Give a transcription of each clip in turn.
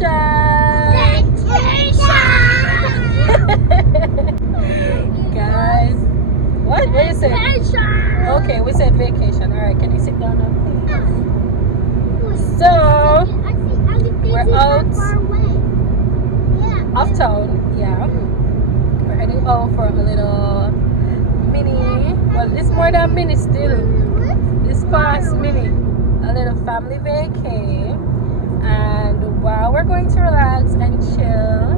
Guys, what did you say? Okay, we said vacation. Alright, can you sit down now, please? So, we're out of town. Yeah. We're heading out for a little mini. Well, this more than mini still. This past mini. A little family vacay. And while we're going to relax and chill,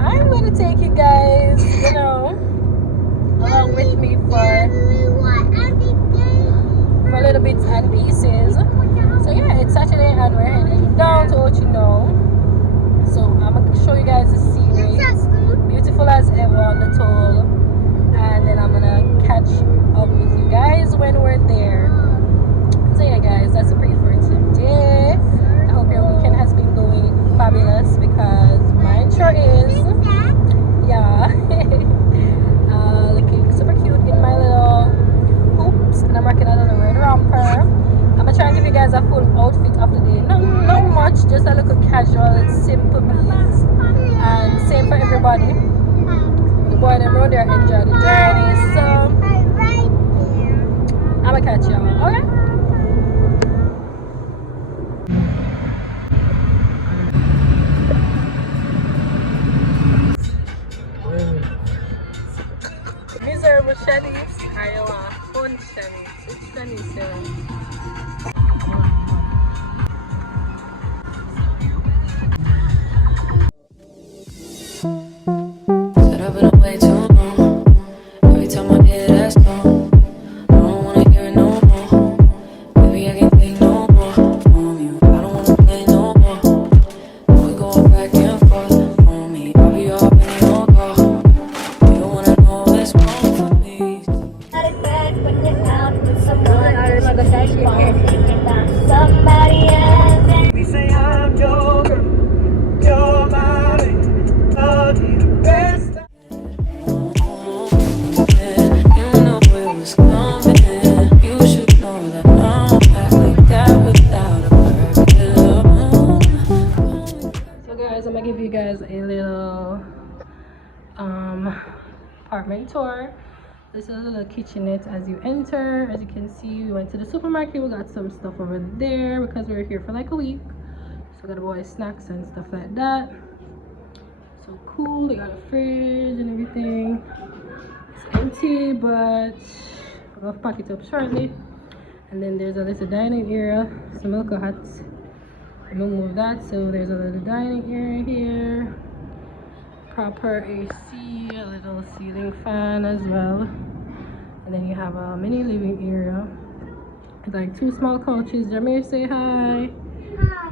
I'm going to take you guys, you know, along with me for little bits and pieces. So yeah, it's Saturday and we're heading down to Ochino. So I'm going to show you guys the scenery. Beautiful as ever on the toll. And then I'm going to catch up with you guys when we're there. So yeah guys, that's a brief for today. I hope your weekend has been going fabulous because mine sure is. Yeah. Looking super cute in my little hoops, and I'm rocking a little red romper. I'm gonna try and give you guys a full outfit of the day. Not much, just a little casual, simple piece. And same for everybody. The boy them around there enjoy the journey. So I'm gonna catch y'all. Okay. Miserable Shanice, Iowa, fun Shanice. It's Shanice, yeah. Said I've been away too long. Every time I hear that song, I don't wanna hear it no more. Baby, I can't take no more from you. I don't wanna play no more. When we go back and forth on me, I'll be all in your car. You don't wanna know what's wrong for me. Somebody else. We say I'm your girl, you're my lady. I'll be the best. You know it was coming. You should know that I don't act like that without a purpose. So guys, I'm gonna give you guys a little apartment tour. This is a little kitchenette as you enter. As you can see, we went to the supermarket. We got some stuff over there because we were here for like a week. So got boys snacks and stuff like that. So cool. They got a fridge and everything. It's empty, but I'll pack it up shortly. And then there's a little dining area. Some milk hats. I'm gonna move that. So there's a little dining area here. Proper AC, a little ceiling fan as well. And then you have a mini living area. It's like 2 small couches. Jameer, say hi.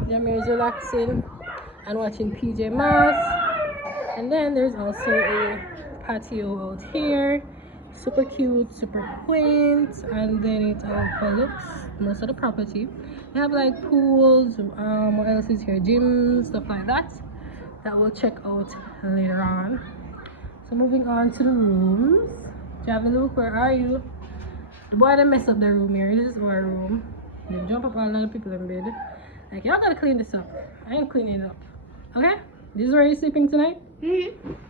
Jameer is relaxing and watching PJ Masks. And then there's also a patio out here. Super cute, super quaint. And then it overlooks most of the property. They have like pools, what else is here? Gyms, stuff like that. That we'll check out later on. So moving on to the rooms. Javi, look, where are you? The boy that messed up the room here. This is our room. They jump up all other people in bed. Like, y'all gotta clean this up. I ain't cleaning it up. Okay? This is where you're sleeping tonight?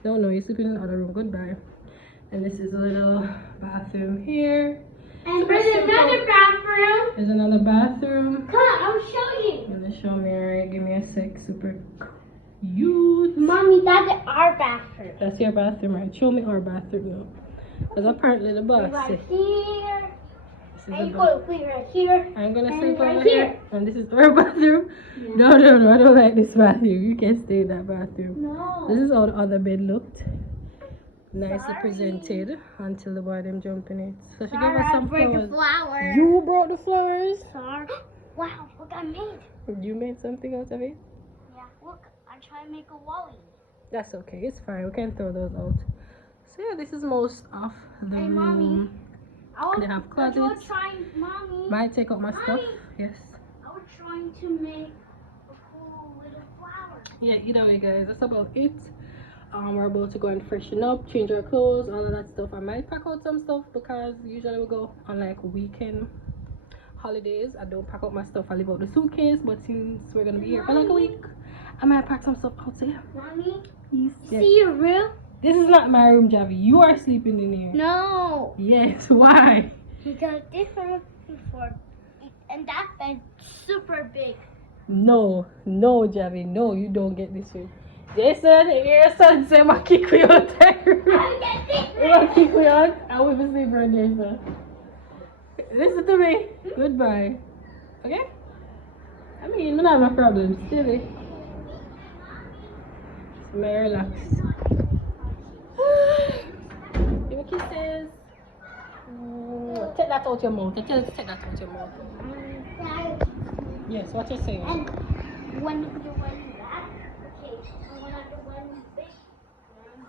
Don't know, you're sleeping in the other room. Goodbye. And this is a little bathroom here. And there's another bathroom. There's another bathroom. Come on, I'll show you. You're gonna show me, alright? Give me a sec. Super cute. Mommy, that's our bathroom. That's your bathroom, right? Show me our bathroom now. Because apparently the boss Right said, here. this is And the you boss. go sleep right here. I'm gonna and sleep right over here. here. And this is our bathroom. Yeah. No, I don't like this bathroom. You can't stay in that bathroom. No. This is how the other bed looked. Nicely Sorry. presented until the boy them jump in it. So she gave Sorry, us some I broke flowers. the flower. You brought the flowers? Sorry. Wow, look, I made. You made something out of it? Yeah, look, I tried to make a wally. That's okay. It's fine. We can throw those out. So yeah, this is most of the Hey, room. Mommy. They have closets. Mommy. Might take out my stuff. Mommy. Yes. I was trying to make a cool little flower. Yeah, either way guys, that's about it. We're about to go and freshen up, change our clothes, all of that stuff. I might pack out some stuff because usually we go on like weekend holidays, I don't pack up my stuff. I leave out the suitcase. But since we're gonna be here for like a week, I might pack some stuff out here. Mommy, Yes. see your room? This is not my room, Javi. You are sleeping in here. No. Yes. Why? Because this one was before, and that bed's super big. No, Javi. No, you don't get this room. Jason, your son said I kick me out there. You kick me out? I will be sleeping right there, son. Listen to me. Goodbye. Okay? I mean, you don't have no problem. Silly. So may I relax. Give me kisses. Take that out your mouth. I tell you to take that out your mouth. Yes, what you saying? And when you went that, okay, I want the one big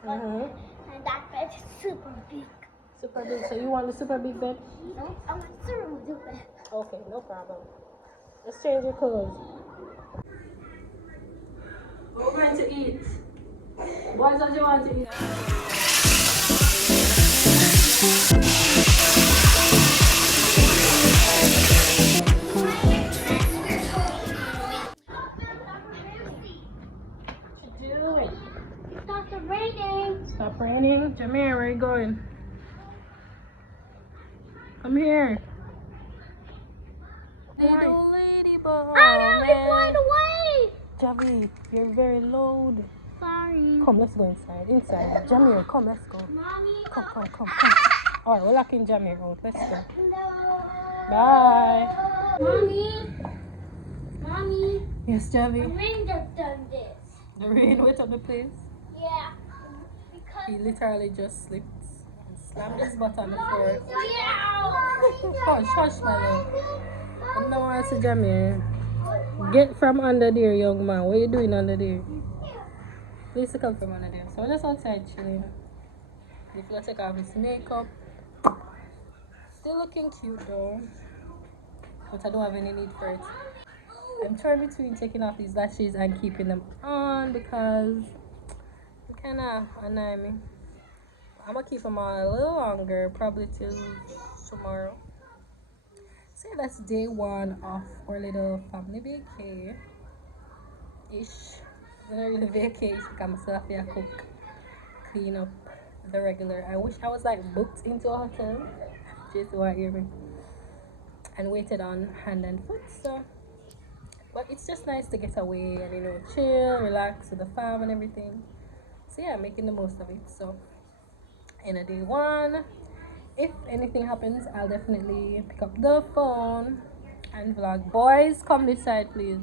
one, and that bed is super big. Super big. So you want the super big bed? No, I want super big bed. Okay, no problem. Let's change your clothes. What we're going to eat? Boys, what do you want to eat? What you doing? It started raining. Stop raining. Jameer, where are you going? Come here. Little ladybug. Oh no, it flying away. Javi, you're very loud. Sorry. Come, let's go inside. Inside. Jameer, come, let's go. Mommy. Come. Alright, we're locking Jameer out. Let's go. No. Bye. Mommy. Yes, The Javi. rain just done this. The rain went up the place. Yeah. Because. He literally just slipped and slammed his butt on the floor. Yeah. Hush, my love. I don't want to see Jameer. Get from under there, young man. What are you doing under there? Please come from under there. So we're just outside chilling. He's gonna take off his makeup. Still looking cute though. But I don't have any need for it. I'm torn between taking off these lashes and keeping them on because they kinda annoy me. I'm gonna keep them on a little longer, probably till tomorrow. So yeah, that's day one of our little family vacay ish. It's not really vacay because I'm still have to cook, clean up the regular. I wish I was like booked into a hotel. Just so I hear me. And waited on hand and foot. So but it's just nice to get away and chill, relax with the fam and everything. So yeah, making the most of it. So in a day one, if anything happens, I'll definitely pick up the phone and vlog. Boys, come this side, please.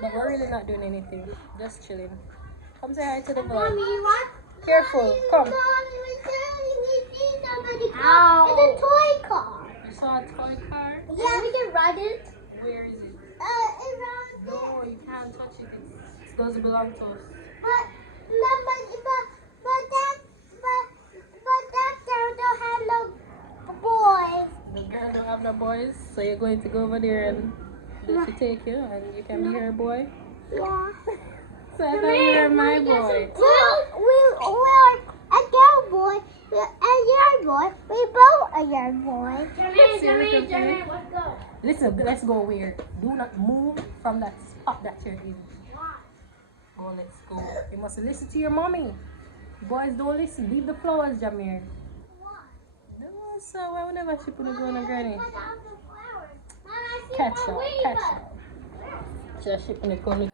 But we're really not doing anything, just chilling. Come say hi to the vlog. Careful, come. Ow. It's a toy car. You saw a toy car? Yeah, we can ride it. Where is it? It's around there. No, you can't touch it. It doesn't belong to us. But that girl don't have no boys. The girl don't have no boys, so you're going to go over there and she take you and you can be her boy? Yeah. So I thought you were my boy. We're a girl boy, a yard boy. We both a yard boy. Jermaine, let's go. Listen, let's go where? Do not move from that spot that you're in. Go, let's go. You must listen to your mommy. Boys don't listen. Leave the flowers, Jameer. No, so why whenever she put a go on a granny? Catch up. Just shipping the corner.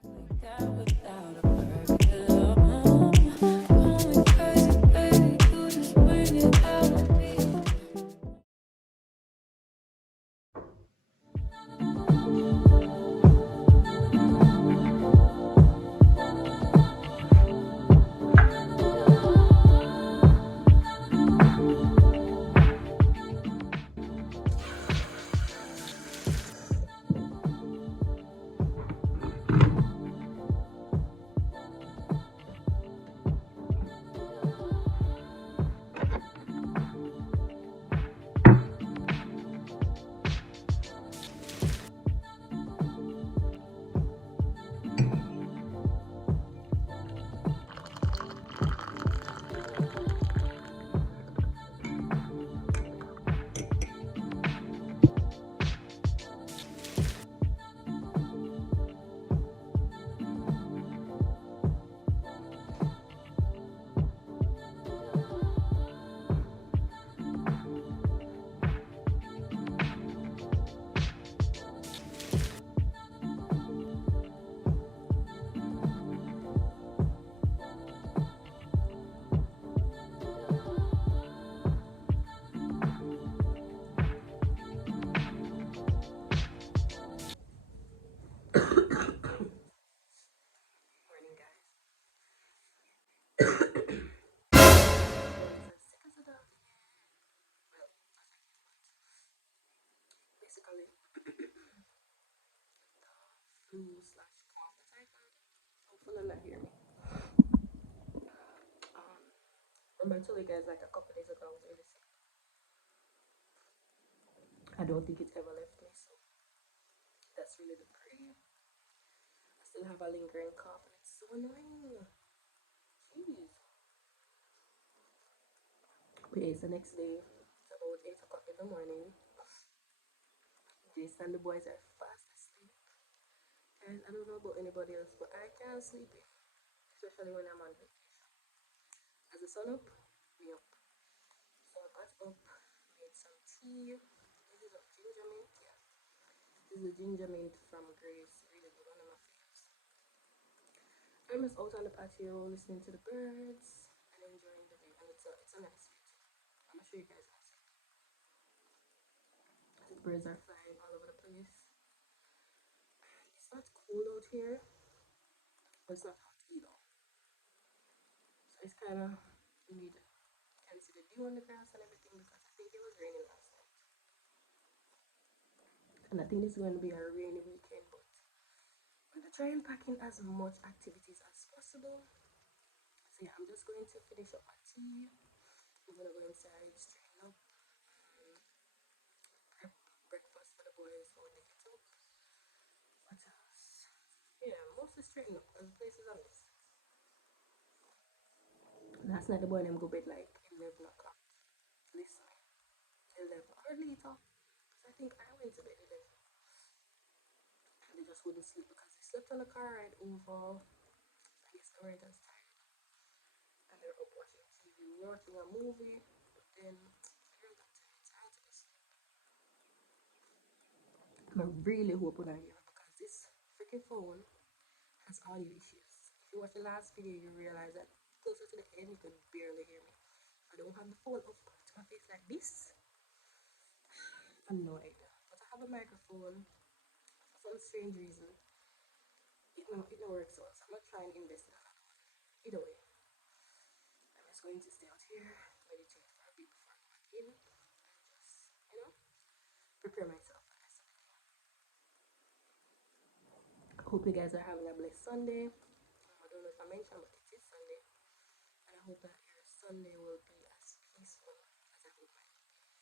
pollen, flu slash cough that I had. Hopefully you'll not hear me. Remember I told you guys like a couple days ago I was really sick. I don't think it ever left me, so that's really the prayer. I still have a lingering cough and it's so annoying. Jeez. But yeah, it's the next day. It's about 8 o'clock in the morning. Jason and the boys are fast asleep. And I don't know about anybody else, but I can't sleep in, especially when I'm on vacation. As the sun up, me up. So I got up, made some tea. This is a ginger mint, yeah. This is the ginger mint from Grace, really good, one of my favorites. I'm just out on the patio listening to the birds and enjoying the view, and it's a nice view too. I'm gonna show you guys next. The birds are flying all over the place. It's not cold out here, but it's not hot either. So it's kind of, you can see the dew on the grass and everything because I think it was raining last night. And I think it's going to be a rainy weekend, but I'm going to try and pack in as much activities as possible. So yeah, I'm just going to finish up my tea. I'm going to go inside, straighten up, prep breakfast for the boys when they get up. What else? Yeah, mostly straighten up because the place is a mess. Last night the boy them go bed like 11 o'clock. Listen, 11 or later. Because I think I went to bed 11. And they just wouldn't sleep because they slept on the car ride over. I guess they weren't as tired. And they're up watching TV, watching a movie. But then I got tired to sleep. I really hope when I hear it because this freaking phone has audio issues. If you watch the last video, you realize that closer to the end, you could barely hear me. I don't have the phone up to my face like this. Annoyed. But I have a microphone for some strange reason. It don't work so I'm gonna try and invest in another one. Either way, I'm just going to stay out here, meditate for a bit before I go back in, and just, prepare myself for the rest of the day. I hope you guys are having a blessed Sunday. I don't know if I mentioned, but it is Sunday. And I hope that your Sunday will be as peaceful as I hope mine will be.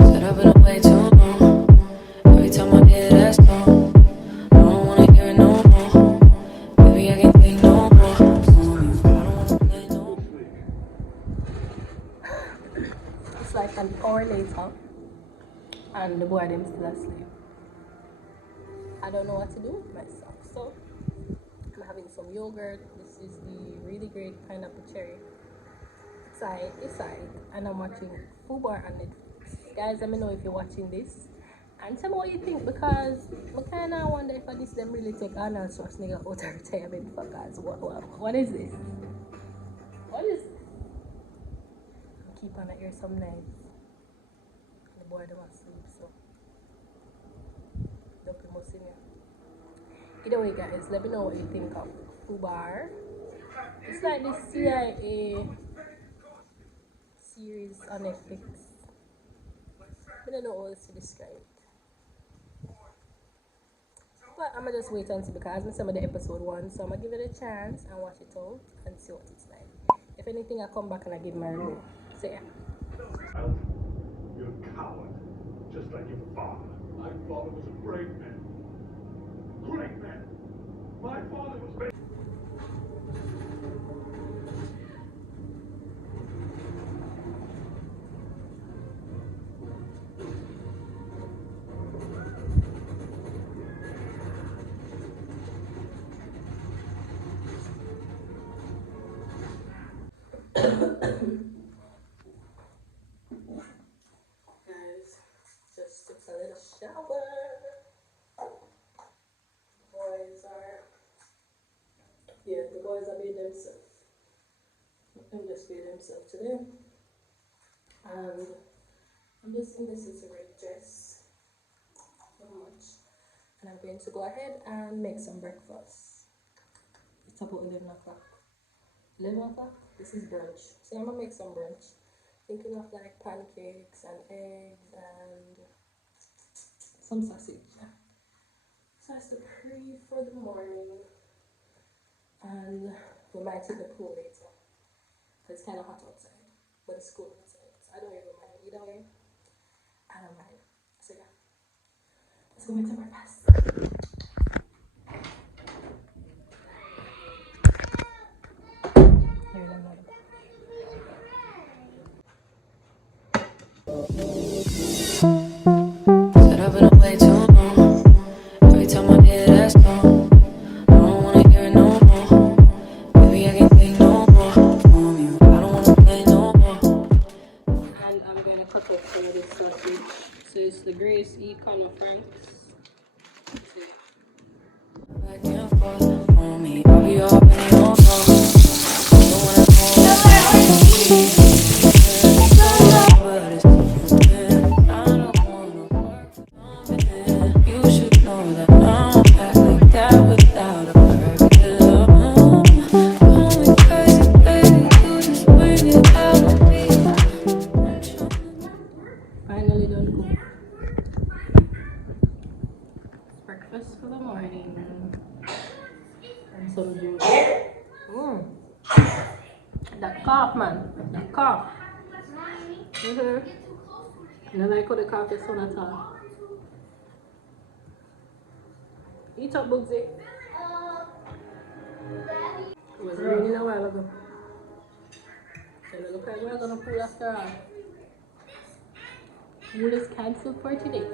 Said I've been away too long. Every time I hear that song, I don't wanna hear it no more. Baby, I can't take no more. I don't wanna play no more. It's like an hour later, and the boy them still asleep. I don't know what to do with myself, so I'm having some yogurt. This is the really great pineapple cherry. It's side, and I'm watching Fubar on Netflix. Guys, let me know if you're watching this. And tell me what you think because I kind of wonder if this them really take Arnold Schwarzenegger out of retirement for guys. What is this? What is this? Keep on the ear some nights. The boy don't sleep, so don't be missing it. Either way, guys, let me know what you think of Fubar. It's like this CIA series on Netflix. I don't know how else to describe it. But I'm gonna just wait and see because I some of the episode 1, so I'm gonna give it a chance and watch it out and see what it's like. If anything, I come back and I give my review. So yeah. You're a coward, just like your father. My father was a brave man. Great man. My father was made. Guys, just took a little shower. The boys are being themselves. And just be themselves today. And I'm just in this is a red dress. Not much. And I'm going to go ahead and make some breakfast. It's about 11 o'clock. 11 o'clock? This is brunch. So I'm gonna make some brunch. Thinking of like pancakes and eggs and some sausage. So that's the pre for the morning. And we might hit the pool later. Because it's kind of hot outside. But it's cool outside. So I don't even mind. Either way, I don't mind. So yeah. Let's go make some breakfast. Here, let me know. Said I've been away too long. Every time I hear that song, I don't wanna hear it no more. Baby, I can't take no more from you. I don't wanna play no more. And I'm going to cut up some of this sausage. So it's the Grace E. Connor Franks. So yeah. Back and forth on me. I'll be already on call. You don't wanna know. But it's something I don't wanna work for something. You should know that I don't act like that without a purpose. Going crazy, baby, you just bring it out of me. Finally done cook. Breakfast for the morning. And some juice. That cough, man. That cough. You don't like how the cough is on at all. Eat up, Bugsy. It was raining a while ago. So it looks like we're gonna pull after all. Pool is cancelled for today.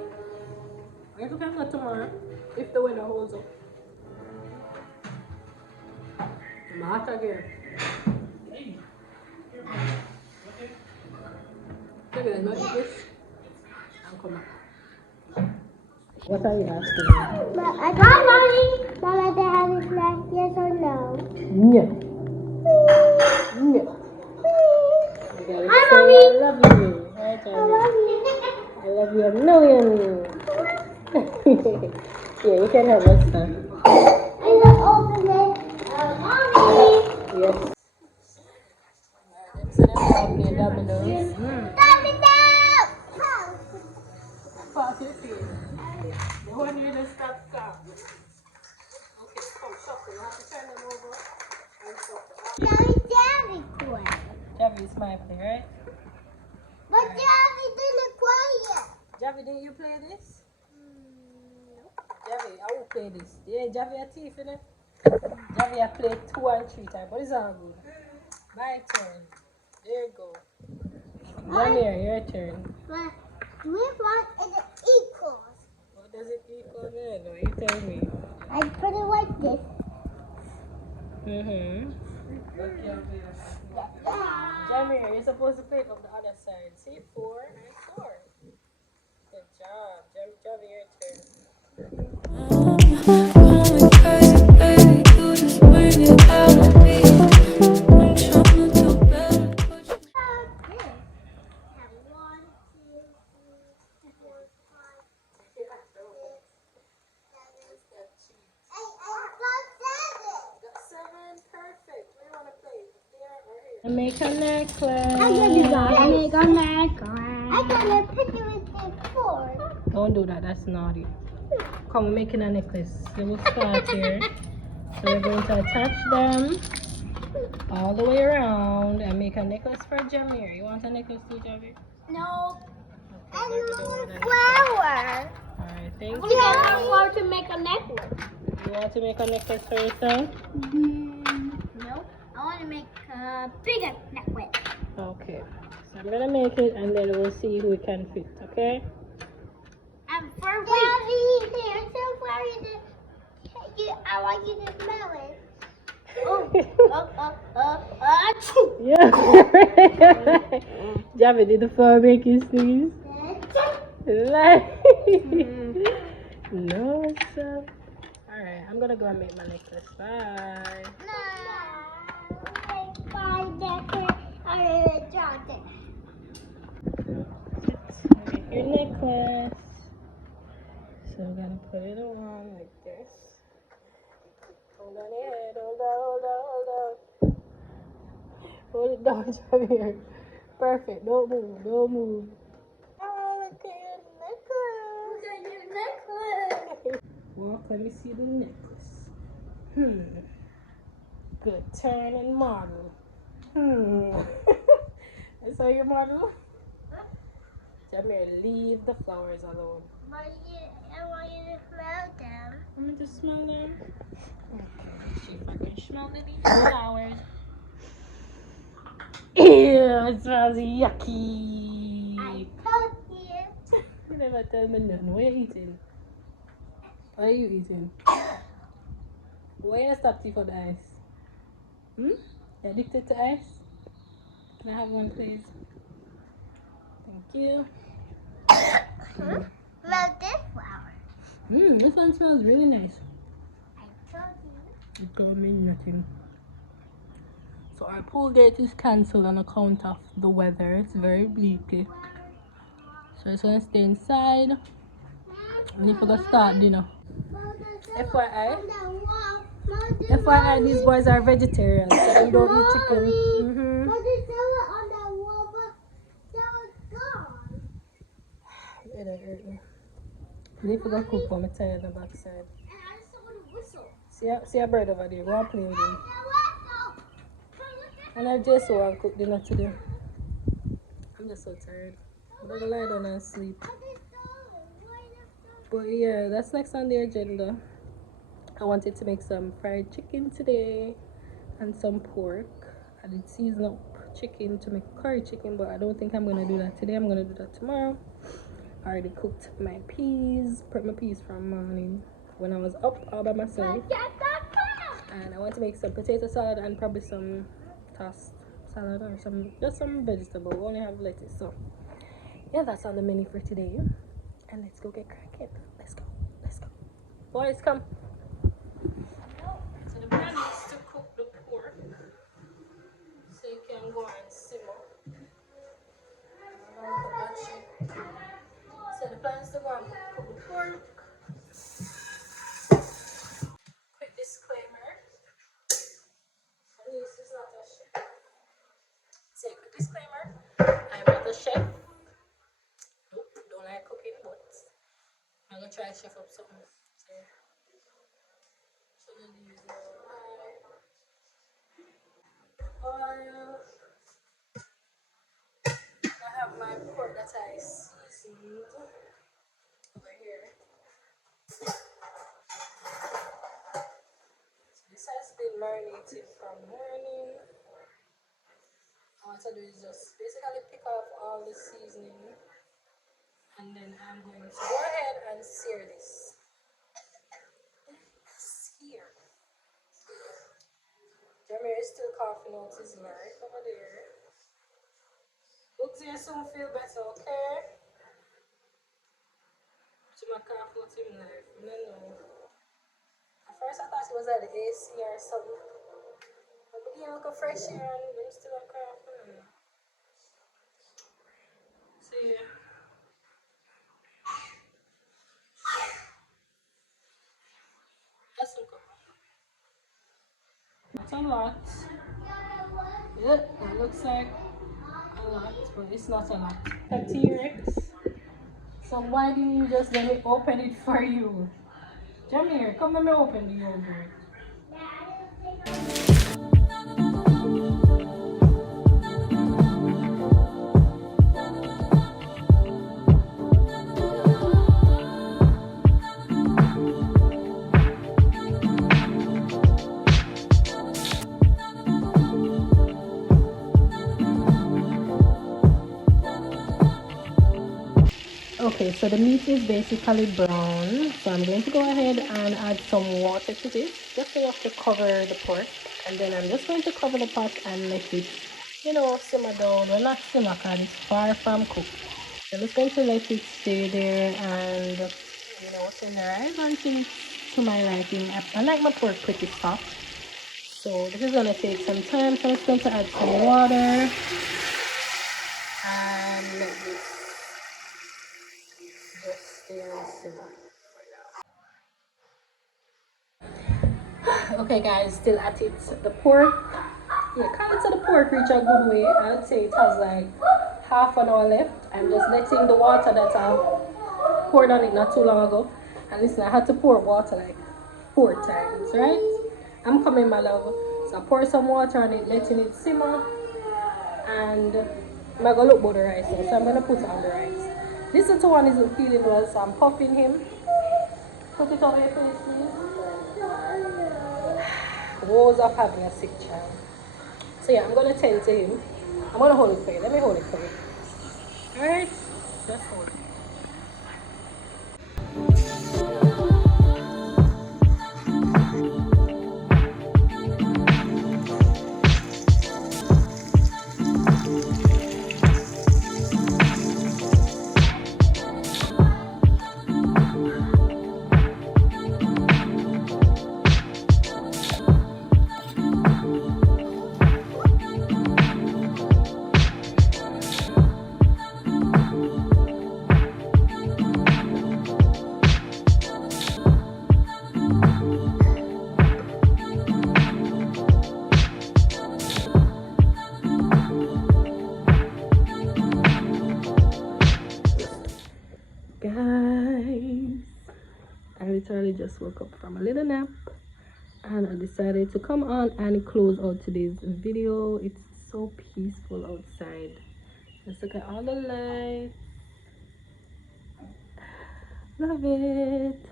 I guess we can go tomorrow if the weather holds up. I'm hot again. Look at that, this. I'm coming. What are you asking me? Hi, Mommy. Mama, the house is like yes or no? No. No. You gotta Hi, say Mommy. I love you. Right, Charlie? I love you a million. Yeah, you can have us now. I love open it. Mommy. Yes. So that's how I play dominoes. Domino. Pass your face. The one you just stop car. Okay, come shuffle. You have to turn them over and shuffle. Daddy play. Javi is my play, right? But Daddy didn't play it. Javi, didn't you play this? No. Javi, I will play this. Yeah, Javi a thief, innit? Javi I played 2 and 3 times, but it's all good. My turn. There you go. Jamir, your turn. But we want it equals. What does it equal then? No, you tell me. I put it like this. Jamir, you're supposed to play from the other side. See, 4 and 4. Good job. Javi, your turn. Going crazy, baby, you just bring it out of me. I'm trying to do better, but you Make a necklace. I got a picture with the 4. Don't do that, that's naughty. Come, we're making a necklace. So we'll start here. So we're going to attach them all the way around and make a necklace for Jamir. You want a necklace too, Jamir? No. Okay, And Jamir don't more want a necklace. flower. Alright, thank We you. got flower to make a necklace. You want to make a necklace for yourself? No. I want to make a bigger necklace. Okay. So I'm gonna make it and then we'll see who we can fit, okay? And for Daddy, there's so funny. I want you to smell it. Yeah. Javi, did the flower make you sneeze? Like. No, what's up? Alright, I'm gonna go and make my necklace. Bye. Make your necklace. So I'm gonna put it on like this. Hold on your head, hold on. Hold it down, Javier. Perfect. Don't move. Don't move. Oh, look at your necklace. Look at your necklace. Walk, let me see the necklace. Good turn and model. That's how you model? Javier, leave the flowers alone. But I want you to smell them. Want me to smell them? Okay, let's see if I can smell these flowers. Ew, it smells yucky. I told you. You never tell me nothing. What are you eating? What are you eating? Why you stop tea for the ice? You addicted to ice? Can I have one, please? Thank you. Smell this flower. This one smells really nice. I told you. You told me nothing. So our pool date is cancelled on account of the weather. It's very bleak. So it's gonna stay inside. And if we're gonna start dinner. FYI, FYI, these boys are vegetarians, so they don't eat chicken. But they sell it on the wall, but that was gone. It don't hurt me. And if we're gonna cook, I'm tired on the backside. And I just want to whistle. See a bird over there. Go and play with him. And I just want to cook dinner today. I'm just so tired. I'm gonna lie down and sleep. But yeah, that's next on the agenda. I wanted to make some fried chicken today and some pork. I did season up chicken to make curry chicken, but I don't think I'm gonna do that today. I'm gonna do that tomorrow. I already cooked my peas, prepped my peas from morning when I was up all by myself. And I want to make some potato salad and probably some tossed salad or just some vegetable. We only have lettuce, so yeah, that's on the menu for today. And let's go get cracking. Let's go. Boys, come. So the plan is to cook the pork so you can go and simmer. So the plan is to go and cook the pork. Quick disclaimer. Shanice is not a chef. Say quick disclaimer. I'm not a chef. Nope, don't like cooking, but I'm gonna try to chef up something. So I'm gonna use oil. I have my pork that I seasoned over here. So this has been marinated from morning. What I do is just basically pick off all the seasoning, and then I'm going to go ahead and sear this. Sear. Jamie is still coughing out his life over there. Looks you soon feel better, okay? To my cough out him life. No. At first I thought it was at the AC or something. But again, look fresh here and I'm still a coughing. See ya. That's okay. That's a lot. Yeah, that looks like a lot, but it's not a lot. A T-Rex. So why didn't you just let me open it for you? Jamir, come let me open the yogurt. Okay, so the meat is basically brown, so I'm going to go ahead and add some water to this, just enough to cover the pork, and then I'm just going to cover the pot and let it, simmer down. Well, not simmer because it's far from cooked. I'm just going to let it stay there and, tenderize until it's to my liking. I like my pork pretty soft, so this is going to take some time, so I'm just going to add some water and let this okay guys, still at it. The pork Yeah, kind of to the pork reach a good way. I'd say it has like half an hour left. I'm just letting the water that I poured on it not too long ago. And listen, I had to pour water like 4 times, right? I'm coming, my love. So I pour some water on it, letting it simmer. And I'm gonna look about the rice now, so I'm gonna put on the rice. This little one isn't feeling well, so I'm puffing him. Put it over your face, please. Woes of having a sick child. So yeah, I'm gonna tend to him. I'm gonna hold it for you. Let me hold it for you. Alright? Just hold it. Guys, I literally just woke up from a little nap and I decided to come on and close out today's video. It's so peaceful outside. Just look at all the lights. Love it.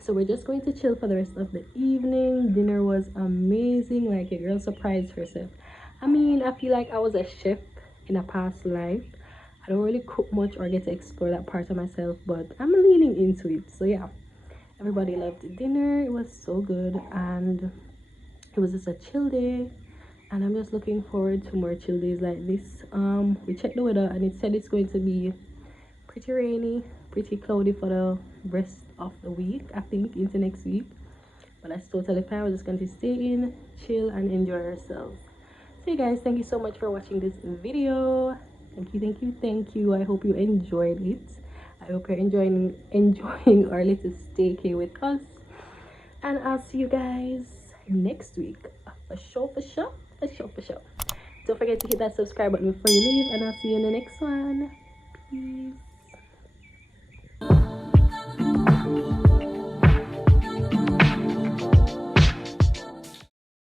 So we're just going to chill for the rest of the evening. Dinner was amazing. Like, a girl surprised herself. I mean, I feel like I was a chef in a past life. I don't really cook much or get to explore that part of myself, but I'm leaning into it. So yeah, everybody loved the dinner. It was so good, and it was just a chill day, and I'm just looking forward to more chill days like this. We checked the weather and it said it's going to be pretty rainy, pretty cloudy for the rest of the week, I think into next week, but that's totally fine. We're just going to stay in, chill, and enjoy ourselves. So you guys, thank you so much for watching this video. Thank you. I hope you enjoyed it. I hope you're enjoying our little staycay with us, and I'll see you guys next week. For sure. Don't forget to hit that subscribe button before you leave, and I'll see you in the next one. Peace.